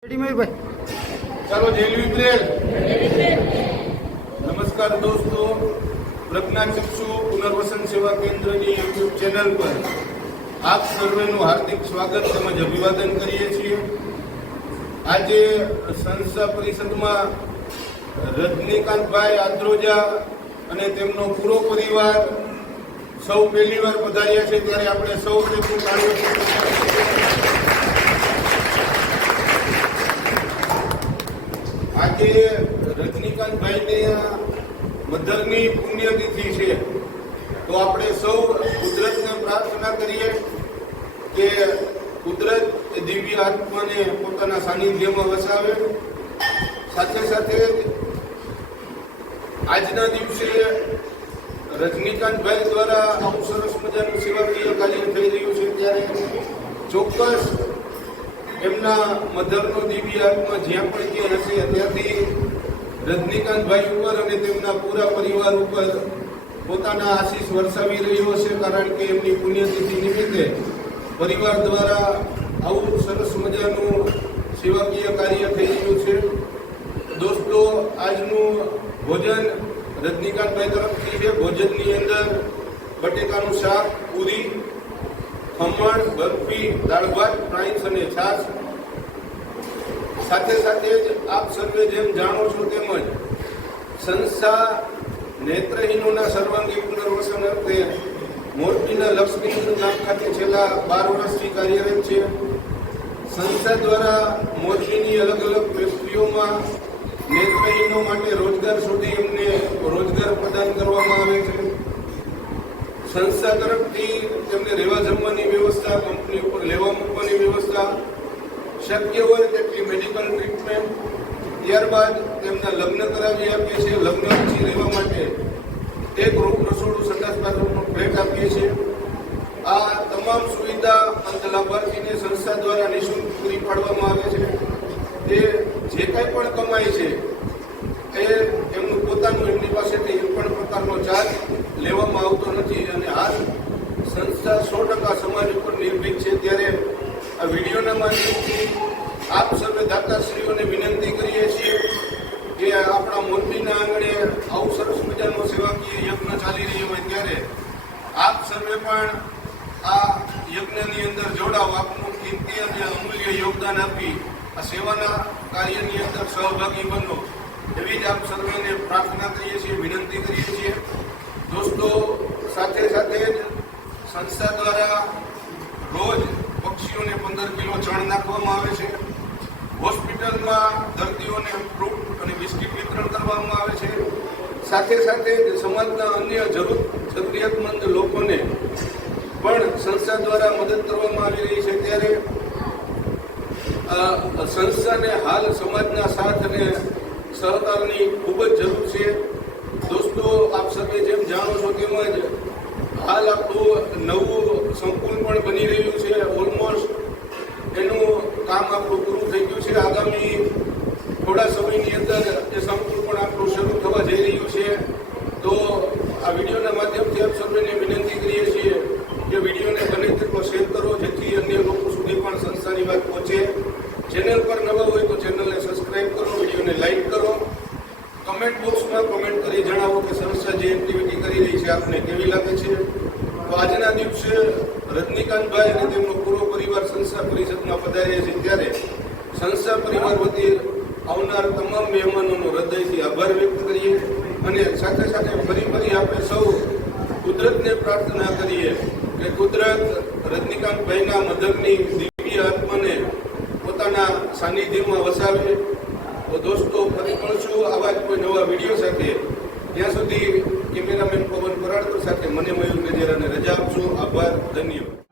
ચાલો નમસ્કાર દોસ્તો, પ્રજ્ઞા ચક્ષુ પુનર્વસન સેવા કેન્દ્રની યુટ્યુબ ચેનલ પર આપ સર્વેનું હાર્દિક સ્વાગત તેમજ અભિવાદન કરીએ છીએ. આજે સંસ્થા પરિષદમાં રજનીકાંતભાઈ આદ્રોજા અને તેમનો પૂરો પરિવાર સૌ પહેલી વાર પધાર્યા છે, ત્યારે આપણે સૌ આજે રજનીકાંતભાઈને મધરની પુણ્યતિથિ છે, તો આપણે સૌ કુદરતને પ્રાર્થના કરીએ કે કુદરત દિવ્ય આત્માને પોતાના સાનિધ્યમાં વસાવે. સાથે સાથે આજના દિવસે રજનીકાંતભાઈ દ્વારા આવું સરસ મજાનું સેવાકીય કાર્ય થઈ રહ્યું છે, ત્યારે ચોક્કસ એમના મધરનો દિવ્ય આત્મા જ્યાં પણ ક્યાં હશે ત્યાંથી રજનીકાંતભાઈ ઉપર અને તેમના પૂરા પરિવાર ઉપર પોતાના આશીષ વરસાવી રહ્યો છે, કારણ કે એમની પુણ્યતિથિ નિમિત્તે પરિવાર દ્વારા આવું સરસ મજાનું સેવાકીય કાર્ય થઈ રહ્યું છે. દોસ્તો, આજનું ભોજન રજનીકાંતભાઈ તરફથી છે. ભોજનની અંદર બટેકાનું શાક, પૂરી, ખમણ, બરફી, દાળ ભાત, ફ્રાઈસ અને છાશ. સાથે સાથે જ આપ સર્વે જેમ જાણો છો તેમજ સંસ્થા નેત્રહીનોના સર્વાંગી પુનર્વસન અર્થે મોરબીના લક્ષ્મી ગામ ખાતે છેલ્લા 12 વર્ષથી કાર્યરત છે. સંસ્થા દ્વારા મોરબીની અલગ અલગ ફેક્ટરીઓમાં નેત્રહીનો માટે રોજગાર શોધી એમને રોજગાર પ્રદાન કરવામાં આવે છે. સંસ્થા તરફથી તેમને રહેવા જમવાની વ્યવસ્થા, કંપની ઉપર લેવા મૂકવાની વ્યવસ્થા, શક્ય હોય તેટલી મેડિકલ ટ્રીટમેન્ટ, ત્યારબાદ તેમના લગ્ન કરાવી આપીએ છીએ. લગ્ન પછી રહેવા માટે એક રૂમ, રસોડું, સંડાસ બાથરૂમનો ફ્લેટ આપીએ છીએ. આ તમામ સુવિધા અંત લાભાર્થીને સંસ્થા દ્વારા નિઃશુલ્ક પૂરી પાડવામાં આવે છે. તે જે કંઈ પણ કમાય છે એ એમનું પોતાનું, એમની પાસેથી એક પણ પ્રકારનો ચાર્જ લેવામાં આવતો નથી. અને હાલ સંસ્થા 100% સમાજ ઉપર નિર્ભીક છે, ત્યારે આ વિડીયોના માધ્યમથી આપ સર્વે દાતાશ્રીઓને વિનંતી કરીએ છીએ કે આપણા મોરબીના આંગણે આવું સરસ મજાનો સેવાકીય યજ્ઞ ચાલી રહ્યો હોય ત્યારે આપ સર્વે પણ આ યજ્ઞની અંદર જોડાવ, આપનું કિંમતી અને અમૂલ્ય યોગદાન આપી આ સેવાના કાર્યની અંદર સહભાગી બનો, એવી જ આપ સર્વેને પ્રાર્થના કરીએ છીએ, વિનંતી કરીએ છીએ. દોસ્તો, સાથે સાથે જ સંસ્થા દ્વારા રોજ પક્ષીઓને 15 કિલો ચણ નાખવામાં આવે છે. હોસ્પિટલમાં દર્દીઓને ફ્રૂટ અને બિસ્કિટ વિતરણ કરવામાં આવે છે. સાથે સાથે સમાજના અન્ય જરૂરિયાતમંદ લોકોને પણ સંસ્થા દ્વારા મદદ કરવામાં આવી રહી છે, ત્યારે સંસ્થાને હાલ સમાજના સાથ અને સહકારની ખૂબ જ જરૂર છે. દોસ્તો, આપ સર્વે જેમ જાણો છો તેમજ હાલ આપણું નવું સંકુલ પણ બની રહ્યું છે. ઓલમોસ્ટ એનું કામ આપણું પૂરું થઈ ગયું છે. આગામી થોડા સમયની અંદર એ સંકુલ પણ આપણું શરૂ થવા જઈ રહ્યું છે. તો આ વિડીયોના માધ્યમથી આપ સર્વેને વિનંતી કરીએ છીએ કે વિડીયોને બને તેટલો શેર કરો, જેથી અન્ય લોકો સુધી પણ સંસ્થાની વાત પહોંચે. ચેનલ પર નવા હોય તો ચેનલને સબસ્ક્રાઇબ કરો, વિડીયોને લાઇક કરો. કમેન્ટ બોક્સમાં કમેન્ટ કરી જણાવો કે સંસ્થા જે એક્ટિવિટી કરી રહી છે આપને કેવી લાગે છે. તો આજના દિવસે રજનીકાંતભાઈ અને તેમનો પૂરો પરિવાર સંસ્થા પરિષદમાં પધાર્યા છે, ત્યારે સંસ્થા પરિવાર વતી આવનાર તમામ મહેમાનોનો હૃદયથી આભાર વ્યક્ત કરીએ અને સાથે સાથે ફરી આપણે સૌ કુદરતને પ્રાર્થના કરીએ કે કુદરત રજનીકાંતભાઈના મધરની દિવ્ય આત્માને પોતાના સાનિધ્યમાં વસાવે. તો દોસ્તો, ફરી મળશું આવા જ કોઈ નવા વિડીયો સાથે. ત્યાં સુધી કેમેરામેન પવન પરાડકર સાથે મને મયુર ગજેરાને રજા આપશો. આભાર, ધન્યવાદ.